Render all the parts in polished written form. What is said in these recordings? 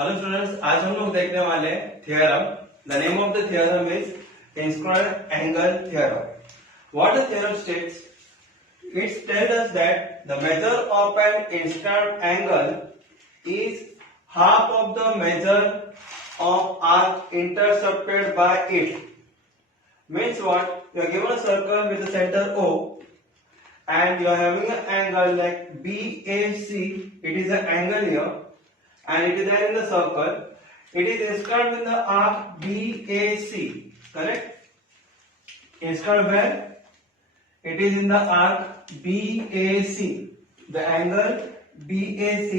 Hello students, आज हम लोग देखने वाले हैं theorem. The name of the theorem is inscribed angle theorem. What the theorem states? It tells us that the measure of an inscribed angle is half of the measure of arc intercepted by it. Means what? You are given a circle with the center O and you are having an angle like BAC. It is an angle here and it is there in the circle. It is inscribed in the arc BAC. Correct? Inscribed where? It is in the arc BAC. The angle BAC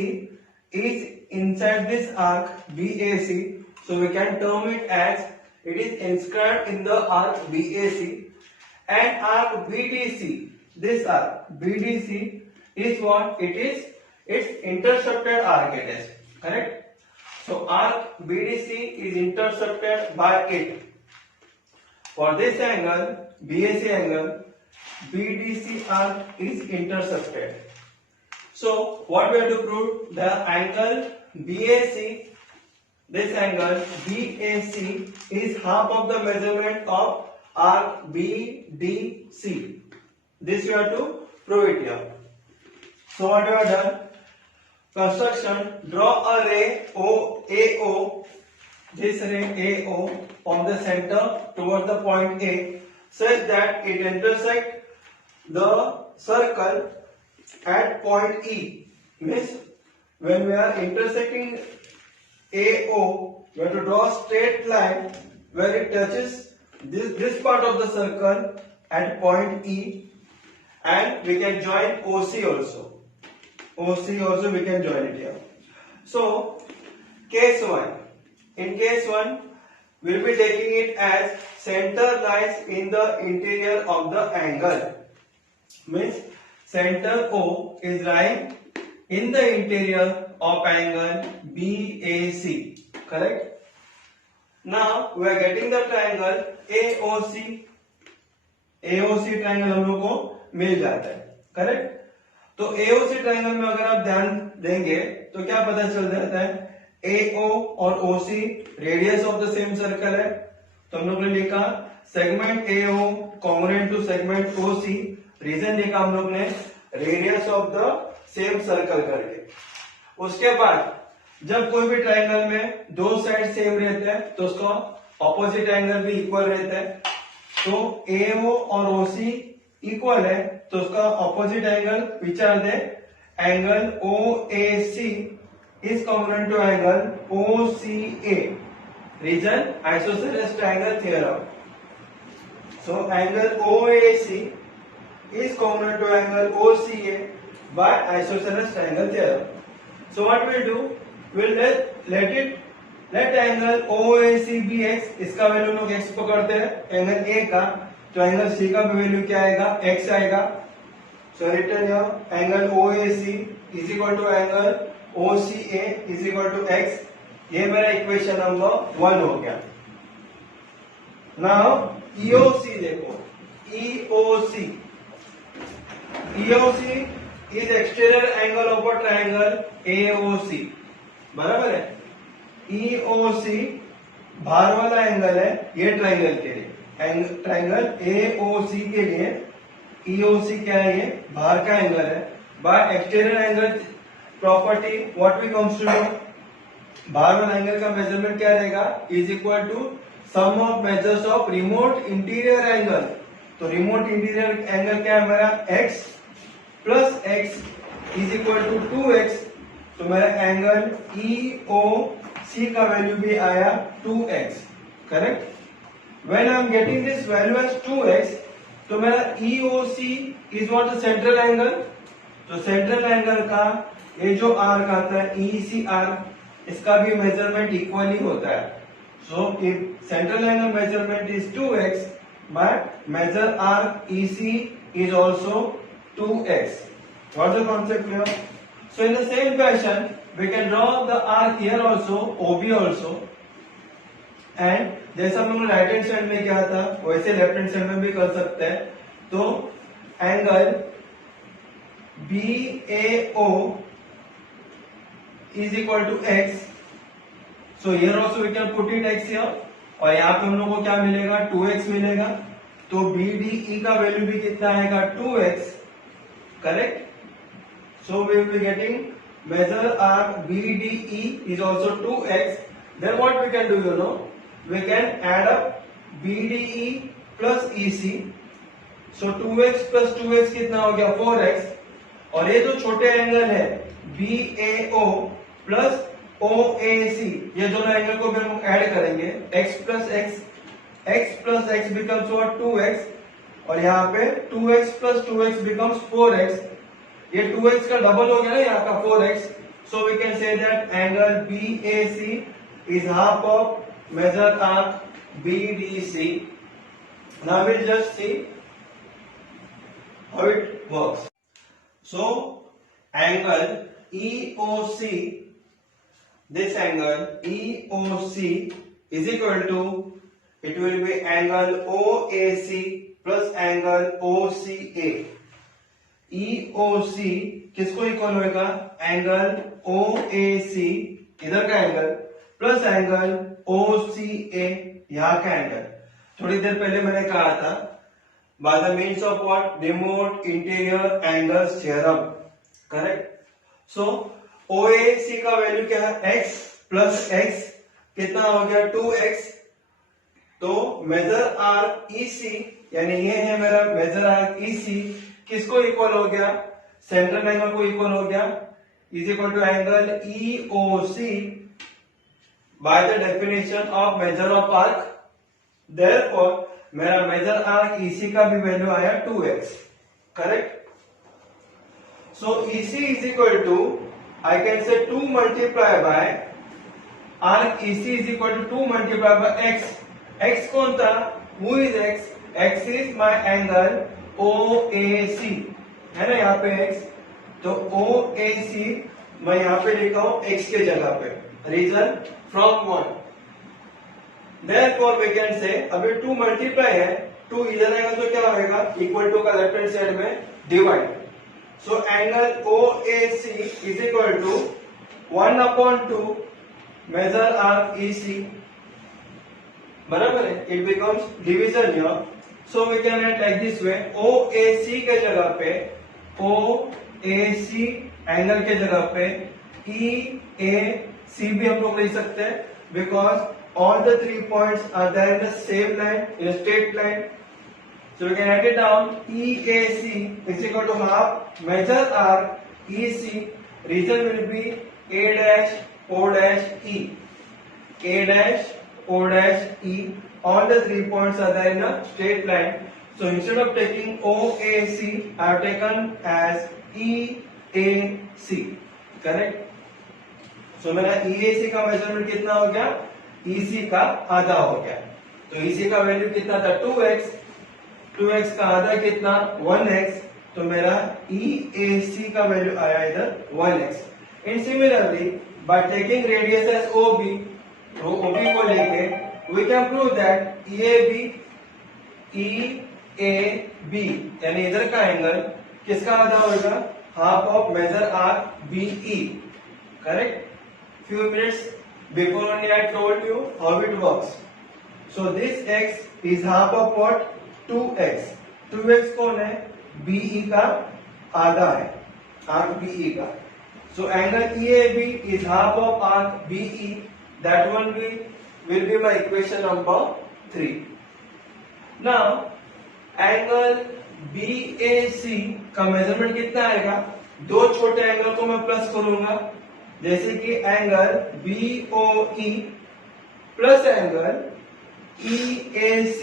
is inside this arc BAC. So we can term it as it is inscribed in the arc BAC. And arc BDC. This arc BDC is what? It is its intercepted arc. It is correct. So arc BDC is intercepted by it. For this angle, BAC angle, BDC arc is intercepted. So what we have to prove? The angle BAC, this angle BAC is half of the measurement of arc BDC. This you have to prove it here. So what we have done? Construction. Draw a ray AO. This ray AO from the center towards the point A, such that it intersects the circle at point E. Means when we are intersecting AO, we have to draw a straight line where it touches this part of the circle at point E, and we can join OC also. OC also we can join it here. So case 1. In case 1, we will be taking it as center lies in the interior of the angle. Means center O is lying in the interior of angle BAC. Correct? Now we are getting the triangle AOC. AOC triangle हम लोग को मिल जाता है. Correct? तो AOC triangle में अगर आप ध्यान देंगे तो क्या पता चल जाता है? AO और OC radius of the same circle है. तो हम लोग ने लिखा segment AO congruent to segment OC. Reason लिखा हम लोग ने radius of the same circle करके. उसके बाद जब कोई भी ट्रायंगल में दो साइड सेम रहते हैं तो उसका ऑपोजिट एंगल भी इक्वल रहता है. तो AO और OC इक्वल है तो उसका ऑपोजिट एंगल विचार दे. Angle OAC is congruent to angle OCA. Reason isosceles triangle theorem. So angle OAC is congruent to angle OCA by isosceles triangle theorem. So what we'll do? We'll let angle OAC be x. इसका value लोग x पकड़ते हैं angle A का. तो angle C का भी value क्या आएगा? x आएगा. So written here angle OAC is equal to angle OCA is equal to x. ये मेरा इक्वेशन नंबर 1 हो गया. Now EOC देखो. EOC is exterior angle of a triangle AOC. बराबर है. EOC बाहर वाला एंगल है ये ट्रायंगल के लिए. ट्रायंगल AOC के लिए EOC क्या है? ये बाहर का एंगल है. By exterior angle property what we comes to know? बाहर वाला एंगल का मेजरमेंट क्या रहेगा? Is equal to sum of measures of remote interior angle. तो रिमोट इंटीरियर एंगल क्या है हमारा? x plus x is equal to 2x. तो मेरा एंगल EOC का वैल्यू भी आया 2x. Correct? When I am getting this value as 2x, तो मेरा EOC is what? The central angle. तो सेंट्रल एंगल का ये जो आर्क आता है EC आर्क, इसका भी मेजरमेंट इक्वली होता है. So if central angle measurement is 2x, but measure arc EC is also 2x. What's the concept here? So in the same fashion, we can draw the arc here also, OB also. And जैसा हम लोग right hand side में किया था वैसे left hand side में भी कर सकते हैं. तो angle BAO is equal to x So here also we can put it x here. और यहाँ पे हम लोग को क्या मिलेगा 2x मिलेगा. तो BDE का वैल्यू भी कितना आएगा 2x. Correct. So we will be getting measure arc BDE is also 2x. Then what we can do, you know, we can add up BDE plus EC. So 2x plus 2x कितना हो गया 4x. और ये जो छोटे angle है BAO plus OAC, ये दोनों एंगल को भी हम ऐड करेंगे. x plus x becomes what 2x. और यहाँ पे 2x plus 2x becomes 4x. ये 2x का डबल हो गया ना यहाँ का 4x. So we can say that angle BAC is half of measured arc BDC. Now we'll just see how it works. So angle EOC, this angle EOC is equal to, it will be angle OAC plus angle OCA. EOC किसको equal होगा angle OAC इधर का angle plus angle OCA यहाँ का angle. थोड़ी देर पहले मैंने कहा था by the means of what remote interior angles theorem. Correct. So OAC का वैल्यू क्या है x प्लस x कितना हो गया 2x. तो मेजर आर्क EC यानी ये है मेरा मेजर आर्क EC किसको इक्वल हो गया सेंट्रल एंगल को इक्वल हो गया is equal to angle EOC by the definition of measure of arc. Therefore मेरा मेजर आर्क EC का भी वैल्यू आया 2x. Correct. So EC is equal to I can say 2 multiply by arc EC is equal to 2 multiply by x. x कौन था who is x. x is my angle OAC है ना यहाँ पे x. तो OAC मैं यहाँ पे लिखा हूं x के जगह पे. Reason from 1. Therefore we can say अभी 2 मल्टीप्लाई है 2 इधर आएगा तो क्या होगा इक्वल टू का लेफ्ट हैंड साइड में divide. So angle OAC is equal to 1/2 measure arc EC. बराबर है. It becomes division here. So we can write like this way OAC के जगह पे OAC एंगल के जगह पे EAC भी हम लोग लिख सकते हैं because all the 3 points are there in the same line, in a straight line. So we can write it down. EAC is equal to half measure arc EC. Region will be A dash O dash E. A dash O dash E. All the 3 points are there in a straight line. So instead of taking OAC, I have taken as EAC. Correct? So मेरा EAC का measurement कितना हो गया EC का आधा हो गया. तो EC का वैल्यू कितना था 2x. 2x का आधा कितना 1x. तो मेरा EAC का वैल्यू आया इधर 1x. And similarly by taking radius as OB, तो OB को लेके we can prove that EAB यानी इधर का एंगल किसका आधा होगा half of measure arc BE. करेक्ट. Few minutes before only I told you how it works. So this x is half of what 2x. 2x कौन है BE का आधा है आर्क BE का. So angle EAB is half of arc BE. That one will be my equation number 3. Now angle BAC का measurement कितना आएगा. दो छोटे एंगल को मैं प्लस करूंगा जैसे कि angle BOE plus angle EAC.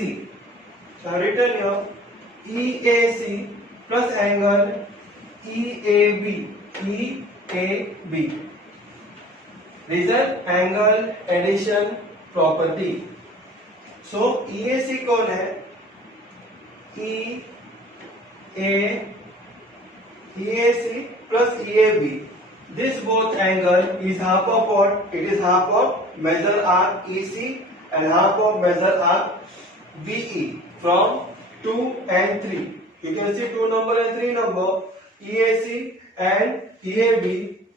So written here EAC plus angle EAB. Reason angle addition property. So EAC कौन है EAC plus EAB. This both angle is half of what? It is half of measure arc EC and half of measure arc BE from 2 and 3. You can see 2 number and 3 number. EAC and EAB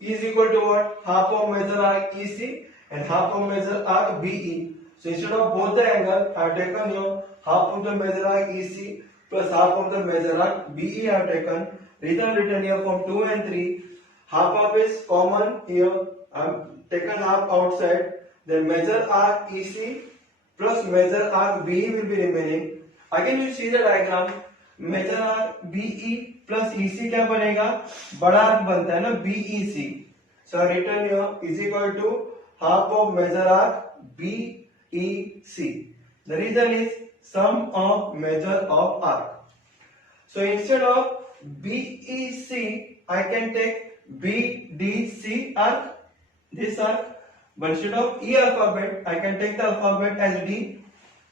is equal to what? Half of measure arc EC and half of measure arc BE. So instead of both the angle, I have taken here half of the measure arc EC plus half of the measure arc BE I have taken. Reason written here from 2 and 3. Half of is common here. I have taken half outside. Then measure arc EC plus measure arc BE will be remaining. Again you see the diagram. Measure arc BE plus EC क्या बनेगा, बड़ा arc बनता है ना BEC. So written here is equal to half of measure arc BEC. The reason is sum of measure of arc. So instead of BEC I can take BDC arc, this arc, but instead of E alphabet I can take the alphabet as D.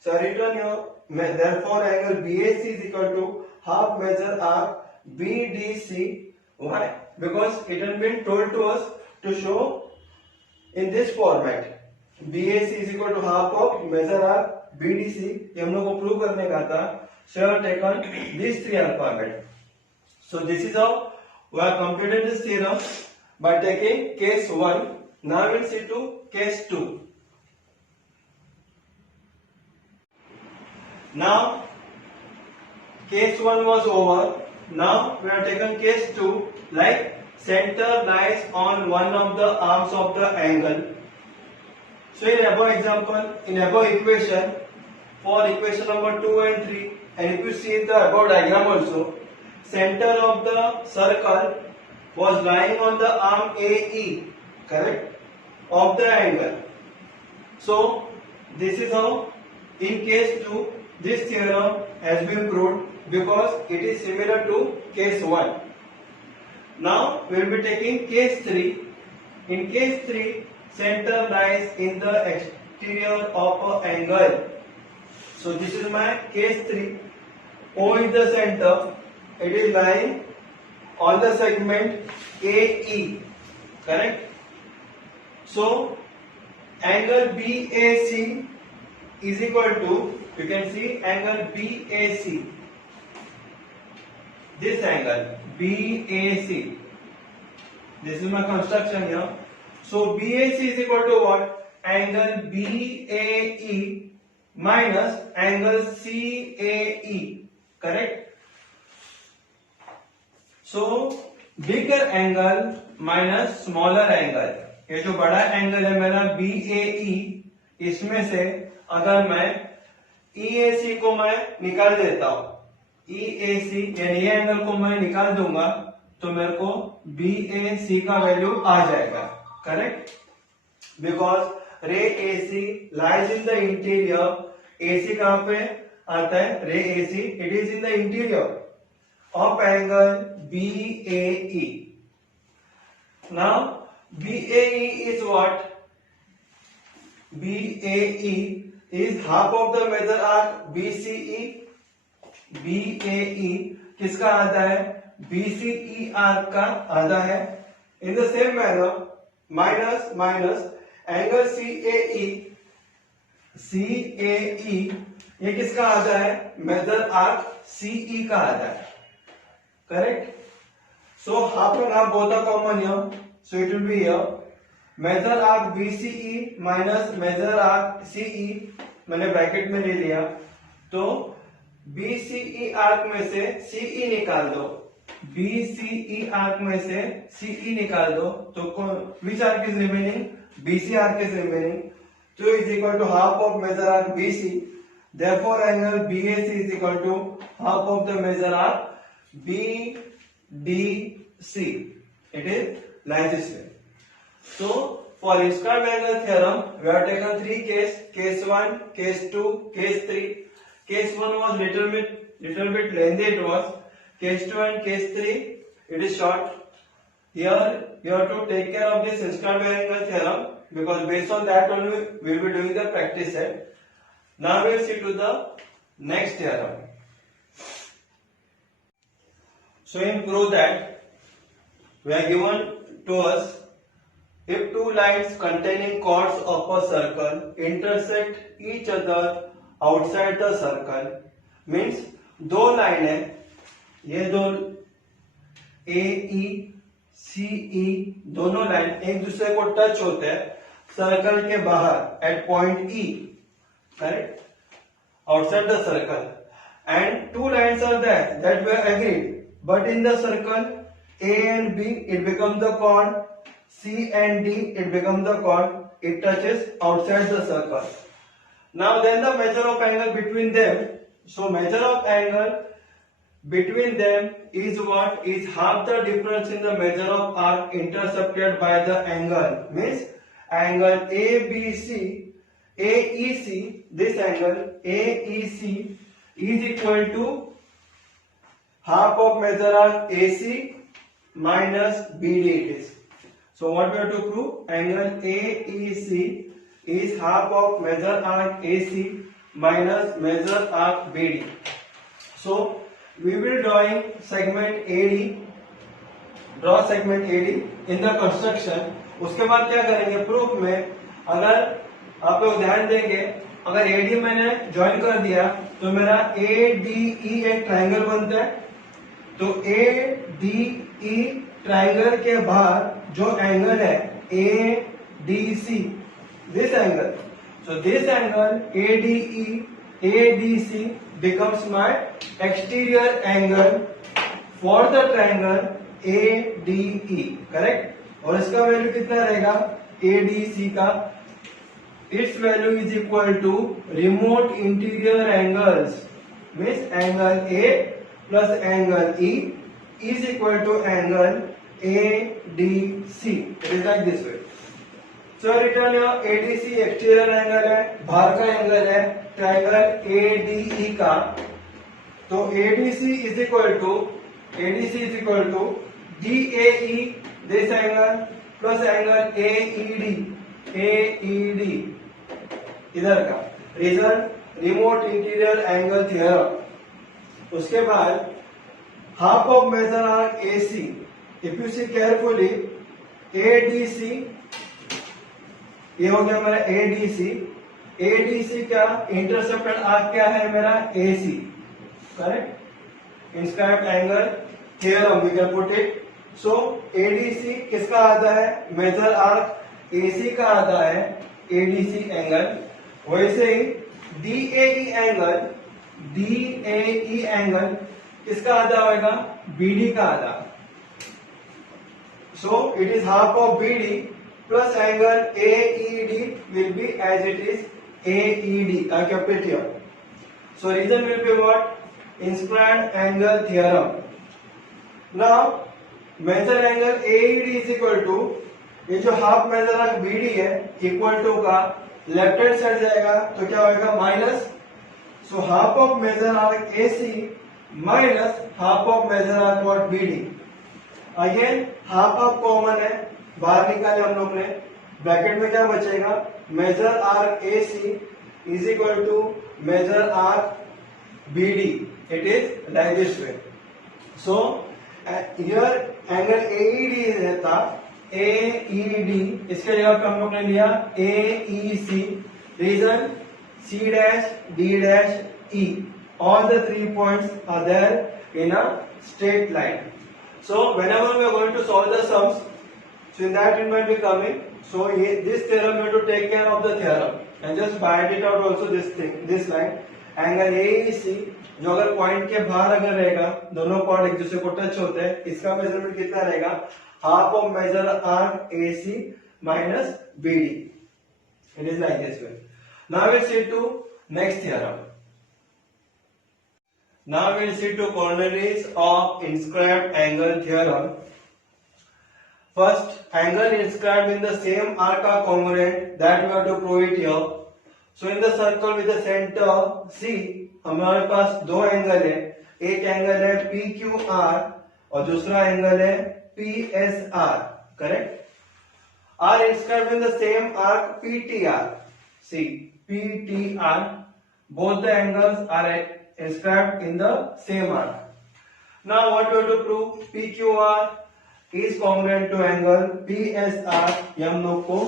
So written here, therefore angle BAC is equal to half measure arc BDC. Why? Because it has been told to us to show in this format. BAC is equal to half of measure arc BDC. ये हम लोग को prove करने का था. So I have taken these three alphabet. So this is how we have computed this theorem by taking case 1. Now we'll see to case 2. Now case 1 was over. Now we have taken case 2, like center lies on one of the arms of the angle. So in above example, in above equation, for equation number 2 and 3, and if you see the above diagram also, center of the circle was lying on the arm AE, correct, of the angle. So this is how in case 2 this theorem has been proved, because it is similar to case 1. Now we will be taking case 3. In case 3, center lies in the exterior of an angle. So this is my case 3. O is the center. It is lying on the segment AE. Correct? So angle BAC is equal to, you can see angle BAC. This angle BAC. This is my construction here. So BAC is equal to what? Angle BAE minus angle CAE. Correct? So bigger angle minus smaller angle. ये जो बड़ा angle है मेरा BAE, इसमें से अगर मैं EAC को मैं निकाल देता हूं, EAC यानी ये एंगल को मैं निकाल दूंगा तो मेरे को BAC का वैल्यू आ जाएगा. करेक्ट? बिकॉज रे AC lies in the interior. AC कहां पे आता है? रे AC, it is in the interior of angle BAE. Now BAE is what? BAE is half of the measure arc BCE. BAE किसका आधा है? BCE arc का आधा है. In the same manner, minus angle CAE. CAE ये किसका आधा है? मेजर आर्क CE का आधा है. Correct? So half and half both are common here. So it will be here. Measure arc BCE minus measure arc CE मैंने bracket में ले लिया. तो BCE आर्क में से CE निकाल दो. BCE आर्क में से CE निकाल दो तो which arc is remaining? BC arc is remaining. 2 is equal to half of measure arc BC. Therefore angle BAC is equal to half of the measure arc BDC. It is like this way. So for inscribed angle theorem we have taken three cases: case 1, case 2, case 3. Case 1 was little bit lengthy. It was. Case 2 and case 3 it is short. Here you have to take care of this inscribed angle theorem, because based on that only we will be doing the practice set. Now we will see to the next theorem. So in prove that we are given to us, if two lines containing chords of a circle intersect each other outside the circle, means दो line है, ये दो AE CE दोनों line एक दूसरे को touch होते हैं, सर्कल के बाहर at point E, correct, outside the circle, and two lines are there that were agreed, but in the circle A and B it becomes the chord, C and D it becomes the chord, it touches outside the circle. Now then the measure of angle between them, so measure of angle between them is what? Is half the difference in the measure of arc intercepted by the angle, means angle ABC, AEC, this angle AEC is equal to half of measure arc AC minus BD it is. So what we have to prove? Angle AEC is half of measure arc AC minus measure arc BD. So we will drawing segment AD, draw segment AD in the construction. उसके बाद क्या करेंगे? Proof में अगर आप लोग ध्यान देंगे, अगर AD मैंने ज्वाइन कर दिया तो मेरा ADE एक ट्रायंगल बनता है, तो ADE ट्रायंगल के बाहर जो एंगल है ADC, this angle, so this angle ADC becomes my exterior angle for the triangle ADE, correct? और इसका वैल्यू कितना रहेगा? ADC का its value is equal to remote interior angles, means angle A plus angle E is equal to angle ADC. It is like this way. So written here ADC exterior angle है, बाहर का angle है triangle ADE का, तो ADC is equal to DAE this angle plus angle AED इधर का, reason remote interior angle theorem. उसके बाद half of measure arc AC, if you see carefully ADC, ये हो गया मेरा ADC का इंटरसेप्टेड आर्क क्या है मेरा? AC, correct, inscribed angle theorem we can put it. So ADC किसका आता है? मेजर आर्क AC का आता है ADC एंगल। वैसे ही DAE एंगल किसका आधा होगा? BD का आधा। So it is half of BD plus angle AED will be as it is AED. I kept it here. So reason will be what? Inscribed angle theorem. Now measure angle AED is equal to, ये जो half measure arc BD है equal to का left hand side जाएगा तो क्या होगा? Minus. So half of measure arc AC minus half of measure arc what? BD। Again half of common है, बाहर निकाले हम लोग ने, ब्रैकेट में क्या बचेगा? Measure arc AC is equal to measure arc BD. It is like this way. So here angle AED रहता AED, इसके जगह पे हम लोग ने लिया AEC, reason C dash D dash E, all the 3 points are there in a straight line. So whenever we are going to solve the sums, so in that it might be coming, so this theorem you have to take care of the theorem and just bite it out also, this thing, this line, angle AEC जो अगर point के बाहर अगर रहेगा, दोनों point एक दूसरे को टच होते हैं, इसका मेजरमेंट कितना रहेगा? Half of measure arc AC minus BD. It is like this way. Now we'll see to next theorem. Now we'll see to corollaries of inscribed angle theorem. First, angle inscribed in the same arc are congruent, that we have to prove it here. So in the circle with the center C, हमारे पास दो angle है, एक angle है PQR और दूसरा angle है PSR, correct? Are inscribed in the same arc PTR. See, PTR, both the angles are inscribed in the same arc. Now what we have to prove? PQR is congruent to angle PSR, ये हम लोग को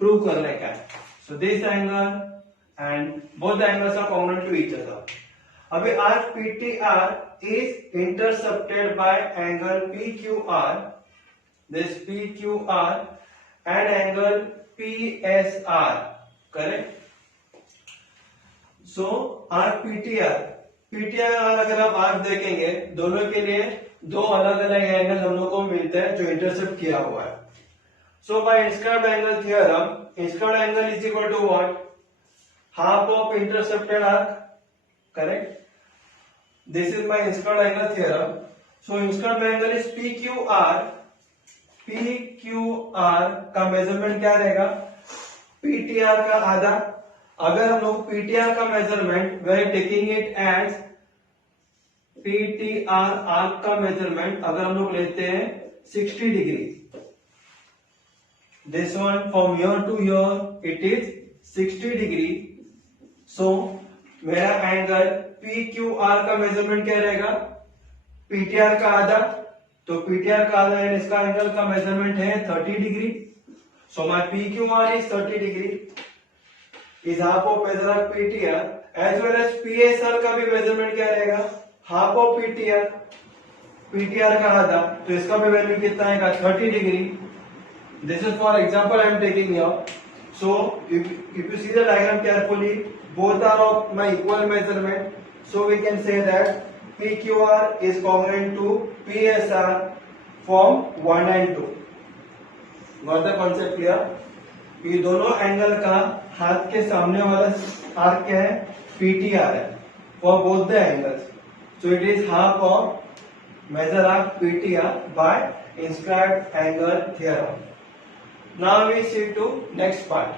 prove करने का है. So this angle and both the angles are congruent to each other. अभी arc PTR is intercepted by angle PQR, this PQR, and angle PSR, correct? So arc PTR, PTR अगर आप आर्क देखेंगे दोनों के लिए दो अलग अलग एंगल हम लोग को मिलते हैं जो इंटरसेप्ट किया हुआ है. So by inscribed angle theorem, inscribed angle is equal to what? Half of intercepted arc, correct? This is my inscribed angle theorem. So inscribed angle is PQR. PQR का मेजरमेंट क्या रहेगा? PTR का आधा. अगर हम लोग PTR का measurement we taking it as PTR arc का मेजरमेंट अगर हम लोग लेते हैं 60 degree. This one from here to here it is 60 degree. So मेरा एंगल PQR का मेजरमेंट क्या रहेगा? PTR का आधा. तो PTR का आधा है इसका एंगल का मेजरमेंट है 30 degree. So my PQR is 30 degree. Is half of measure of PTR as well as PSR का भी मेजरमेंट क्या रहेगा? Half of PTR. PTR का आधा. तो इसका भी वैल्यू कितना आएगा? 30 degree. This is for example I am taking here. So if you see the diagram carefully, both are of my equal measurement. So we can say that PQR is congruent to PSR from 1 and 2. Got the concept clear? ये दोनों angle का हाथ के सामने वाला arc क्या है? PTR है for both the angles. So it is half of measure arc PTR by inscribed angle theorem. Now we see to next part.